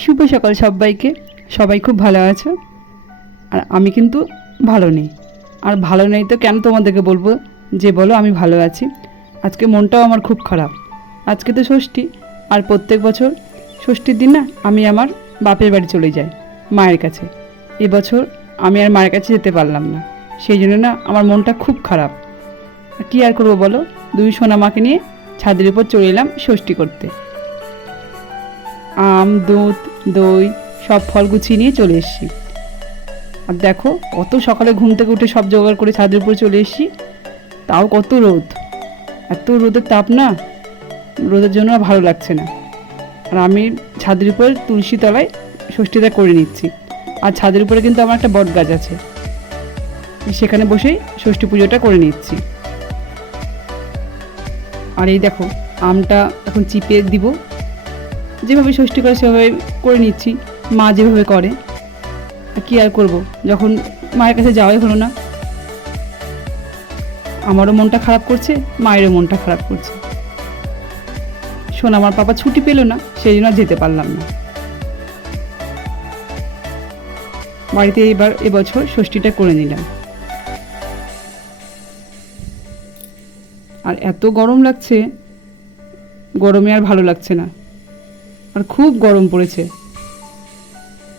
শুভ সকাল সবাইকে। সবাই খুব ভালো আছো, আর আমি কিন্তু ভালো নেই। আর ভালো নেই তো কেন তোমাদেরকে বলবো যে বলো আমি ভালো আছি। আজকে মনটাও আমার খুব খারাপ। আজকে তো ষষ্ঠী, আর প্রত্যেক বছর ষষ্ঠীর দিন না আমি আমার বাপের বাড়ি চলে যাই, মায়ের কাছে। এবছর আমি আর মায়ের কাছে যেতে পারলাম না, সেই জন্য না আমার মনটা খুব খারাপ। কী আর করবো বলো, দুই সোনামাকে নিয়ে ছাদের উপর চলে এলাম ষষ্ঠী করতে। আম, দুধ, দই সব ফল গুছিয়ে নিয়ে চলে এসেছি। আর দেখো কত সকালে ঘুম থেকে উঠে সব জোগাড় করে ছাদের উপরে চলে এসেছি, তাও কত রোদ। এত রোদের তাপ না, রোদের জন্য আর ভালো লাগছে না। আর আমি ছাদের উপরে তুলসী তলায় ষষ্ঠীটা করে নিচ্ছি। আর ছাদের উপরে কিন্তু আমার একটা বট গাছ আছে, সেখানে বসেই ষষ্ঠী পুজোটা করে নিচ্ছি। আর এই দেখো আমটা এখন চিপে দিব, যেভাবে ষষ্ঠী করে সেভাবে করে নিচ্ছি, মা যেভাবে করে। কী আর করবো, যখন মায়ের কাছে যাওয়াই হলো না। আমারও মনটা খারাপ করছে, মায়েরও মনটা খারাপ করছে। শোন, আমার পাপা ছুটি পেল না, সেই জন্য যেতে পারলাম না। বাড়িতে এবছর ষষ্ঠীটা করে নিলাম। আর এত গরম লাগছে, গরমে আর ভালো লাগছে না। আর খুব গরম পড়েছে।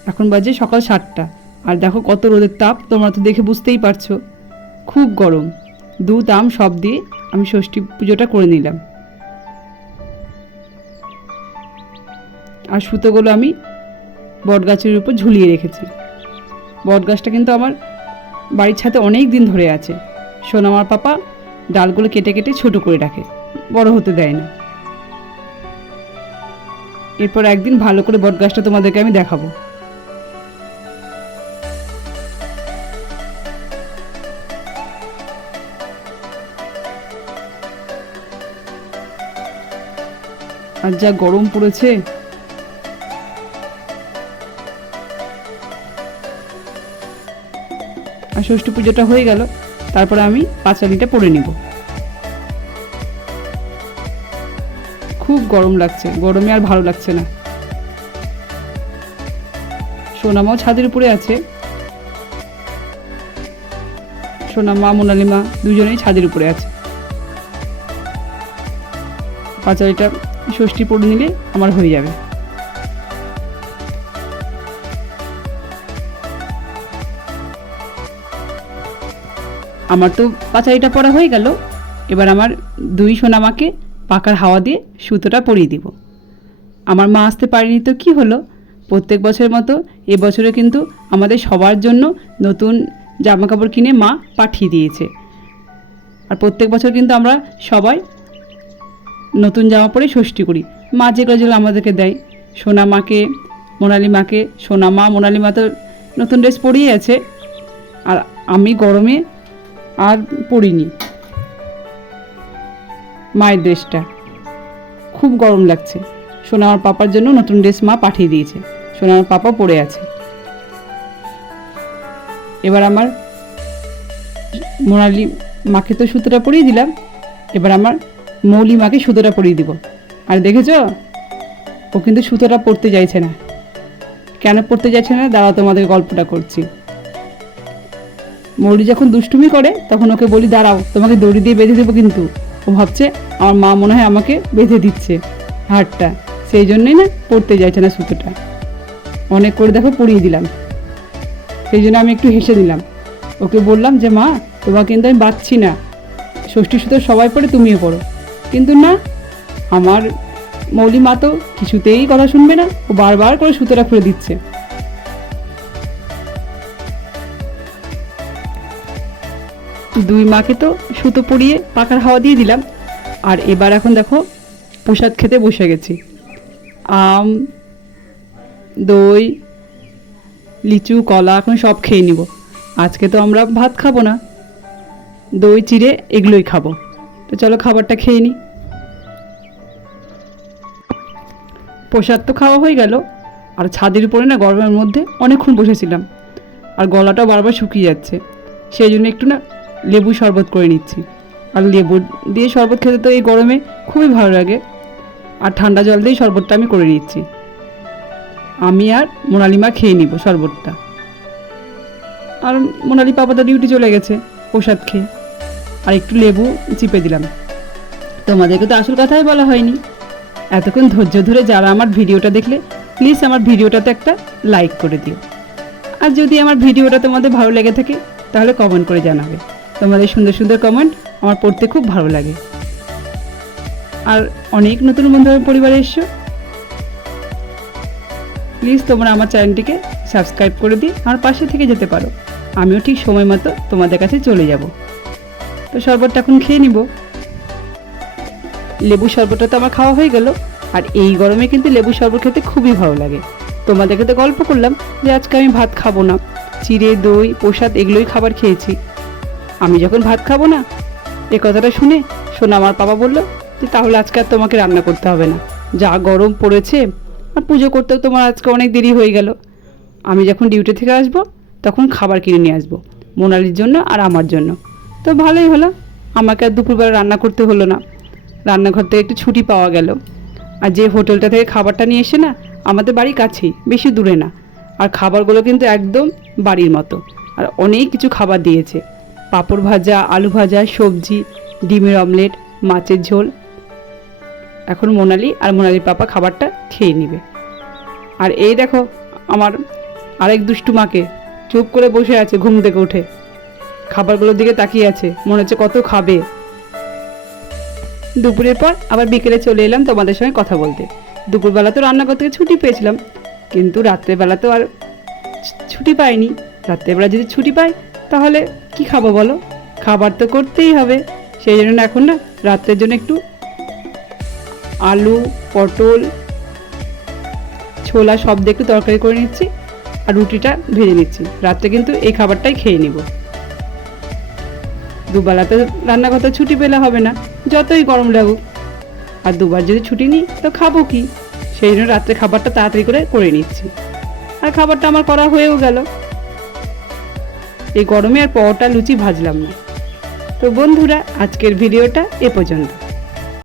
এখন বাজে সকাল 7টা, আর দেখো কত রোদের তাপ, তোমরা তো দেখে বুঝতেই পারছো। খুব গরম। দুধ, আম সব দিয়ে আমি ষষ্ঠী পুজোটা করে নিলাম। আর সুতোগুলো আমি বটগাছের উপর ঝুলিয়ে রেখেছি। বটগাছটা কিন্তু আমার বাড়ির ছাদে অনেক দিন ধরে আছে। সোনামার পাপা ডালগুলো কেটে কেটে ছোট করে রাখে, বড় হতে দেয় না। এরপর একদিন ভালো করে বটগাছটা তোমাদেরকে আমি দেখাবো। আর যা গরম পড়েছে, আর ষষ্ঠী পুজোটা হয়ে গেল, তারপরে আমি পাঁচালিটা পরে নিব। খুব গরম লাগছে, গরমে আর ভালো লাগছে না। সোনামাও ছাদের উপরে আছে। সোনামা, মোনালিমা দুজনেই ছাদের উপরে আছে। পাঁচালিটা ষষ্ঠী পরে নিলে আমার হয়ে যাবে। আমার তো পাঁচালিটা পরা হয়ে গেল। এবার আমার দুই সোনামাকে পাখার হাওয়া দিয়ে সুতোটা পরিয়ে দিব। আমার মা আসতে পারেনি তো কি হলো, প্রত্যেক বছরের মতো এবছরে কিন্তু আমাদের সবার জন্য নতুন জামা কাপড় কিনে মা পাঠিয়ে দিয়েছে। আর প্রত্যেক বছর কিন্তু আমরা সবাই নতুন জামা পরে ষষ্ঠী করি। মা যেগুলো আমাদেরকে দেয়, সোনামাকে, মোনালিমাকে। সোনামা, মোনালিমা তো নতুন ড্রেস পরিয়ে আছে, আর আমি গরমে আর পরিনি মায়ের ড্রেসটা। খুব গরম লাগছে। সোনামার পাপার জন্য নতুন ড্রেস মা পাঠিয়ে দিয়েছে, সোনামার পাপা পরে আছে। এবার আমার মোনালি মাকে তো সুতোটা পরিয়ে দিলাম, এবার আমার মৌলি মাকে সুতোটা পরিয়ে দিব। আর দেখেছ, ও কিন্তু সুতোটা পরতে চাইছে না। কেন পরতে চাইছে না, দাঁড়াও তোমাদের গল্পটা করছি। মৌলি যখন দুষ্টুমি করে তখন ওকে বলি, দাঁড়াও তোমাকে দড়ি দিয়ে বেঁধে দেবো, কিন্তু ও ভাবছে আমার মা মনে হয় আমাকে বেঁধে দিচ্ছে হাড়টা, সেই জন্যই না পরতে চাইছে না সুতোটা। অনেক করে দেখো পরিয়ে দিলাম, সেই জন্য আমি একটু হেসে দিলাম। ওকে বললাম যে মা, তোমাকে কিন্তু আমি বাঁধছি না, ষষ্ঠী সুতো সবাই পড়ে তুমিও পড়ো। কিন্তু না, আমার মৌলি মা তো কিছুতেই কথা শুনবে না, ও বারবার করে সুতোটা খুলে দিচ্ছে। দুই মাকে তো সুতো পরিয়ে পাখার হাওয়া দিয়ে দিলাম। আর এবার এখন দেখো প্রসাদ খেতে বসে গেছি। আম, দই, লিচু, কলা এখন সব খেয়ে নিব। আজকে তো আমরা ভাত খাবো না, দই চিড়ে এগুলোই খাবো। তো চলো খাবারটা খেয়ে নিই। প্রসাদ তো খাওয়া হয়ে গেল। আর ছাদের উপরে না গরমের মধ্যে অনেকক্ষণ বসেছিলাম, আর গলাটাও বারবার শুকিয়ে যাচ্ছে, সেই জন্য একটু না লেবু শরবত করে নিচ্ছি। আর লেবু দিয়ে শরবত খেতে তো এই গরমে খুবই ভালো লাগে। আর ঠান্ডা জল দিয়ে শরবতটা আমি করে নিচ্ছি। আমি আর মোনালি মা খেয়ে নিব শরবতটা। আর মোনালি পাপা তো ডিউটি চলে গেছে প্রসাদ খেয়ে। আর একটু লেবু চিপে দিলাম। তোমাদেরকে তো আসল কথাই বলা হয়নি। এতক্ষণ ধৈর্য ধরে যারা আমার ভিডিওটা দেখলে প্লিজ আমার ভিডিওটাতে একটা লাইক করে দিও। আর যদি আমার ভিডিওটা তোমাদের ভালো লেগে থাকে তাহলে কমেন্ট করে জানাবে। তোমাদের সুন্দর সুন্দর কমেন্ট আমার পড়তে খুব ভালো লাগে। আর অনেক নতুন বন্ধু আমার পরিবারে এসছো, প্লিজ তোমরা আমার চ্যানেলটিকে সাবস্ক্রাইব করে দিয়ে আমার পাশে থেকে যেতে পারো। আমিও ঠিক সময় মতো তোমাদের কাছে চলে যাব। তো শরবতটা এখন খেয়ে নিব। লেবু শরবতটা তো আমার খাওয়া হয়ে গেল। আর এই গরমে কিন্তু লেবু শরবত খেতে খুবই ভালো লাগে। তোমাদেরকে তো গল্প করলাম যে আজকে আমি ভাত খাবো না, চিড়ে দই প্রসাদ এগুলোই খাবার খেয়েছি। আমি যখন ভাত খাবো না এ কথাটা শুনে শোনা আমার বাবা বললো যে তাহলে আজকে আর তোমাকে রান্না করতে হবে না, যা গরম পড়েছে আর পুজো করতেও তোমার আজকে অনেক দেরি হয়ে গেল। আমি যখন ডিউটি থেকে আসবো তখন খাবার কিনে নিয়ে আসবো মোনালির জন্য আর আমার জন্য। তো ভালোই হলো, আমাকে আর দুপুরবেলা রান্না করতে হলো না। রান্নাঘর থেকে একটু ছুটি পাওয়া গেল। আর যে হোটেলটা থেকে খাবারটা নিয়ে এসে না আমাদের বাড়ির কাছেই, বেশি দূরে না। আর খাবারগুলো কিন্তু একদম বাড়ির মতো। আর অনেক কিছু খাবার দিয়েছে, পাঁপড় ভাজা, আলু ভাজা, সবজি, ডিমের অমলেট, মাছের ঝোল। এখন মোনালি আর মোনালির পাপা খাবারটা খেয়ে নেবে। আর এই দেখো আমার আরেক দুষ্টু মাকে চুপ করে বসে আছে, ঘুম থেকে উঠে খাবারগুলোর দিকে তাকিয়ে আছে, মনে হচ্ছে কত খাবে। দুপুরের পর আবার বিকেলে চলে এলাম তোমাদের সঙ্গে কথা বলতে। দুপুরবেলা তো রান্নাঘর থেকে ছুটি পেয়েছিলাম, কিন্তু রাত্রেবেলা তো আর ছুটি পাইনি। রাত্রেবেলা যদি ছুটি পাই তাহলে কি খাবো বলো, খাবার তো করতেই হবে। সেই জন্য এখন না রাত্রের জন্য একটু আলু পটল ছোলা সব দিয়ে একটু তরকারি করে নিচ্ছি আর রুটিটা ভেজে নিচ্ছি। রাত্রে কিন্তু এই খাবারটাই খেয়ে নিব। দুবেলা তো রান্নাঘর তো ছুটি পেলে হবে না, যতই গরম লাগুক। আর দুবার যদি ছুটি নিই তো খাবো কি, সেই জন্য রাত্রে খাবারটা তাড়াতাড়ি করে নিচ্ছি। আর খাবারটা আমার করা হয়েও গেল। এই গরমে আর পরোটা লুচি ভাজলাম না। তো বন্ধুরা আজকের ভিডিওটা এ পর্যন্ত।